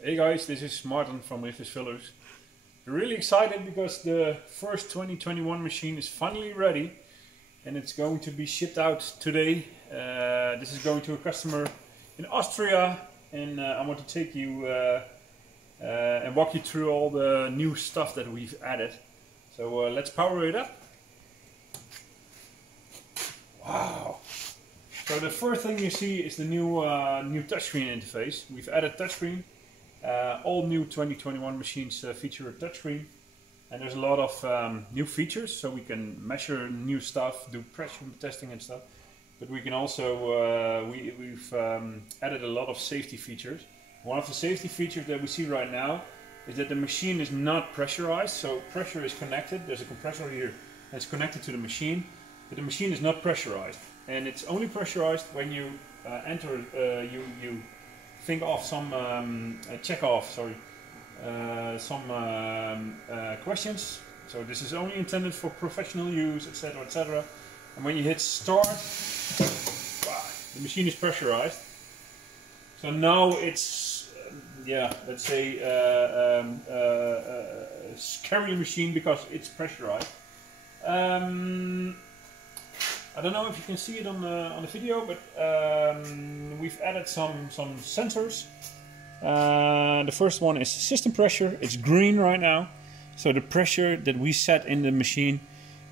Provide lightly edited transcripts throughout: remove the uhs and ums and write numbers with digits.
Hey guys, this is Martin from Richters Fillers. Really excited because the first 2021 machine is finally ready and it's going to be shipped out today. This is going to a customer in Austria, and I want to take you and walk you through all the new stuff that we've added. So let's power it up. Wow! So the first thing you see is the new touchscreen interface. We've added touchscreen. All new 2021 machines feature a touchscreen, and there's a lot of new features, so we can measure new stuff, do pressure testing and stuff. But we can also we've added a lot of safety features. One of the safety features that we see right now is that the machine is not pressurized. So pressure is connected. There's a compressor here that's connected to the machine, but the machine is not pressurized, and it's only pressurized when you enter you think off some check off some questions. So this is only intended for professional use, etc., etc. And when you hit start, the machine is pressurized. So now it's let's say a scary machine because it's pressurized. I don't know if you can see it on the video, but we've added some sensors. The first one is system pressure. It's green right now, so the pressure that we set in the machine,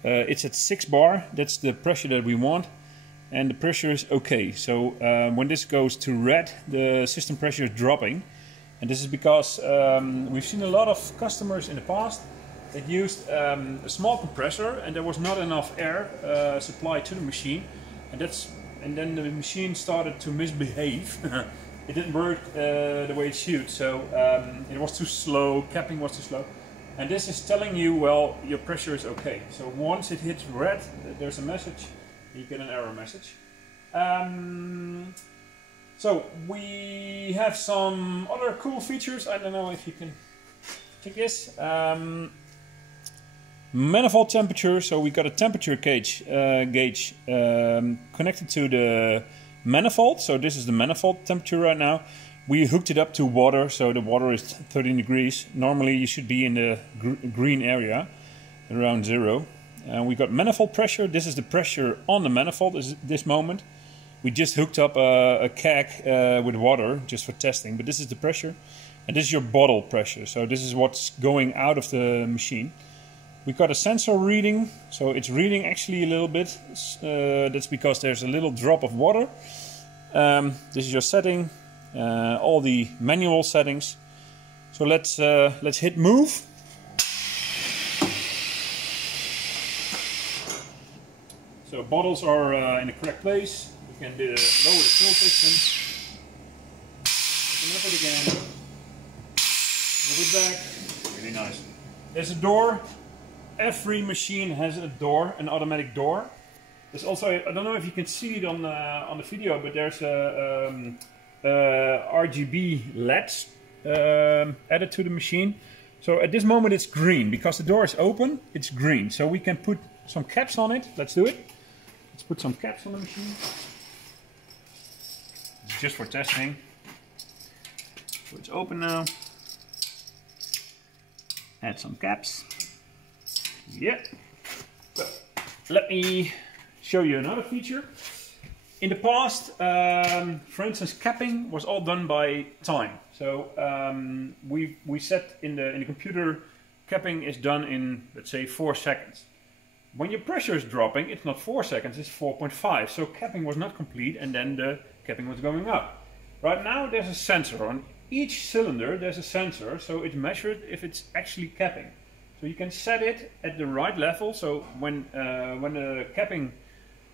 it's at 6 bar. That's the pressure that we want, and the pressure is okay. So when this goes to red, the system pressure is dropping, and this is because we've seen a lot of customers in the past that used a small compressor, and there was not enough air supplied to the machine, and then the machine started to misbehave. It didn't work the way it should, so it was too slow, capping was too slow, and this is telling you, well, your pressure is okay. So once it hits red, there's a message, you get an error message. So we have some other cool features. I don't know if you can check this. Manifold temperature, so we got a temperature gauge connected to the manifold. So this is the manifold temperature right now. We hooked it up to water, so the water is 13 degrees. Normally you should be in the green area, around 0. We got manifold pressure. This is the pressure on the manifold at this moment. We just hooked up a keg with water just for testing, but this is the pressure. And this is your bottle pressure, so this is what's going out of the machine. We got a sensor reading, so it's reading actually a little bit. That's because there's a little drop of water. This is your setting, all the manual settings. So let's hit move. So bottles are in the correct place. We can lower the fill piston. Open up it again. Move it back. Really nice. There's a door. Every machine has a door, an automatic door. There's also, I don't know if you can see it on the video, but there's a RGB LEDs added to the machine. So at this moment it's green because the door is open. It's green, so we can put some caps on it. Let's do it. Let's put some caps on the machine. It's just for testing. So it's open now. Add some caps. Yeah. Well, let me show you another feature. In the past, for instance, capping was all done by time. So we set in the computer, capping is done in, let's say, 4 seconds. When your pressure is dropping, it's not 4 seconds, it's 4.5. So capping was not complete, and then the capping was going up. Right now there's a sensor on each cylinder. There's a sensor, so it's measured if it's actually capping. So you can set it at the right level, so when the capping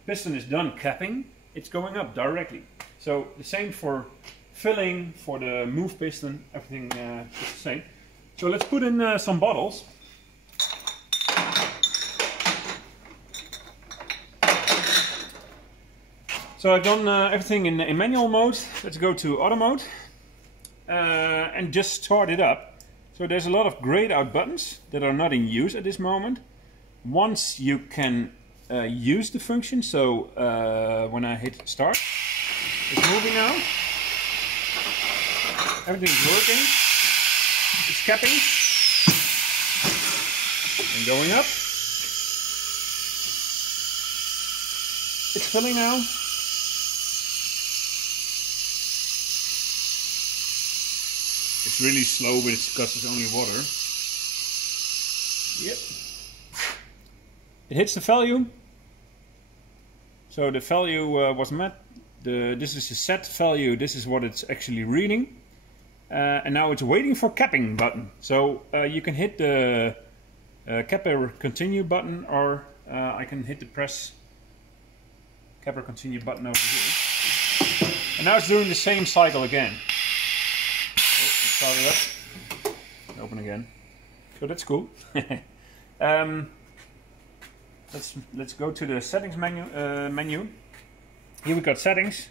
piston is done capping, it's going up directly. So the same for filling, for the move piston, everything is the same. So let's put in some bottles. So I've done everything in manual mode. Let's go to auto mode and just start it up. So there's a lot of grayed out buttons that are not in use at this moment. Once you can use the function, so when I hit start, it's moving now. Everything's working. It's capping and going up. It's filling now. It's really slow, but it's because it's only water. Yep. It hits the value. So the value was met. This is the set value. This is what it's actually reading. And now it's waiting for capping button. So you can hit the capper continue button, or I can hit the press capper continue button over here. And now it's doing the same cycle again. Let's start it up. Open again. So that's cool. Let's go to the settings menu. Here we got settings.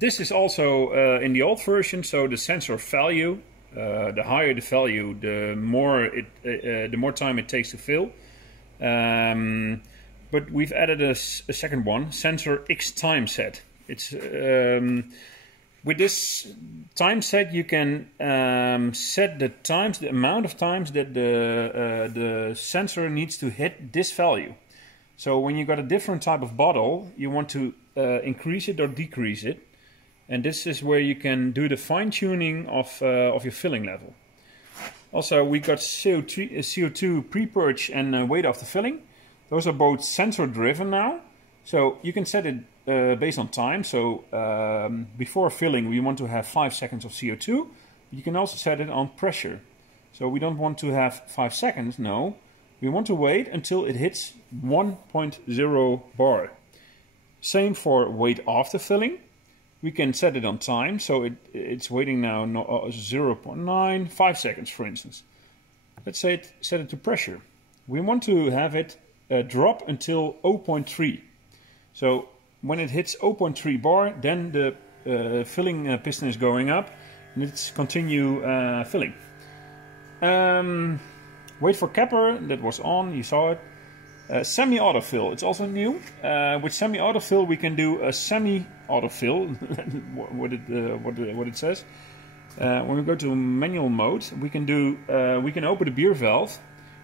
This is also in the old version, so the sensor value. The higher the value, the more time it takes to fill. But we've added a second one, sensor X time set. It's with this time set you can set the times, the amount of times that the sensor needs to hit this value. So when you got a different type of bottle, you want to increase it or decrease it. And this is where you can do the fine-tuning of your filling level. Also, we got CO2 pre-purge and weight after filling. Those are both sensor-driven now. So you can set it based on time. So before filling, we want to have 5 seconds of CO2. You can also set it on pressure. So we don't want to have 5 seconds, no. We want to wait until it hits 1.0 bar. Same for weight after filling. We can set it on time, so it's waiting now 0.9, 5 seconds for instance. Let's say set it to pressure. We want to have it drop until 0.3. So when it hits 0.3 bar, then the filling piston is going up and it's continue filling. Wait for capper, that was on, you saw it. Semi-autofill, it's also new. With semi-autofill we can do a semi-autofill, what it says. When we go to manual mode, we can open the beer valve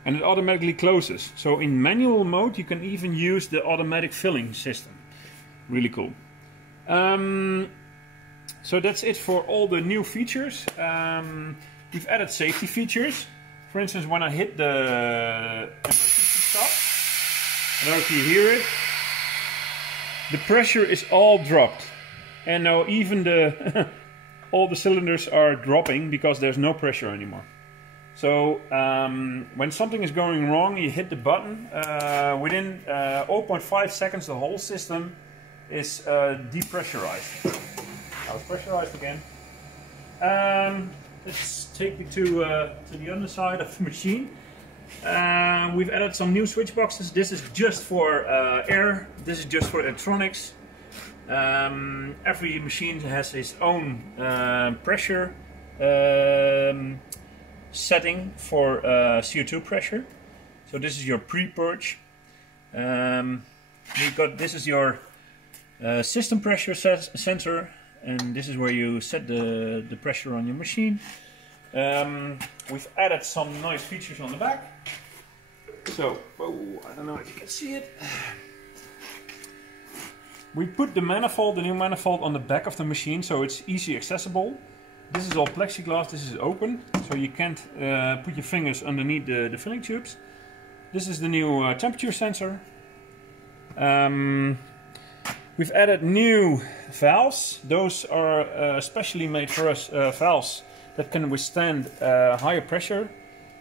and it automatically closes. So in manual mode you can even use the automatic filling system. Really cool. So that's it for all the new features. We've added safety features. For instance, when I hit the emergency stop, I don't know if you hear it, the pressure is all dropped. And now even all the cylinders are dropping because there's no pressure anymore. So when something is going wrong, you hit the button. Within 0.5 seconds, the whole system is depressurized. Now it's pressurized again. Let's take you to the underside of the machine. We've added some new switch boxes. This is just for air. This is just for electronics. Every machine has its own pressure setting for CO2 pressure. So this is your pre-purge. This is your system pressure sensor, and this is where you set the pressure on your machine. We've added some nice features on the back. So, I don't know if you can see it. We put the manifold, the new manifold, on the back of the machine so it's easy accessible. This is all plexiglass, this is open, so you can't put your fingers underneath the filling tubes. This is the new temperature sensor. We've added new valves. Those are specially made for us valves that can withstand higher pressure,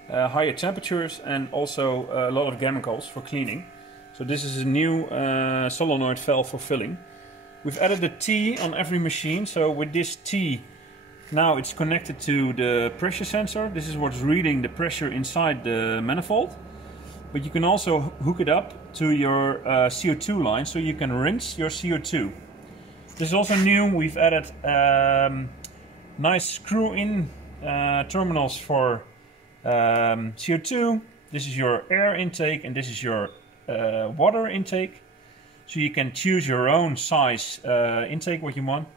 higher temperatures, and also a lot of chemicals for cleaning. So this is a new solenoid valve for filling. We've added a T on every machine, so with this T now it's connected to the pressure sensor. This is what's reading the pressure inside the manifold. But you can also hook it up to your CO2 line so you can rinse your CO2. This is also new. We've added nice screw-in terminals for CO2. This is your air intake and this is your water intake. So you can choose your own size intake what you want.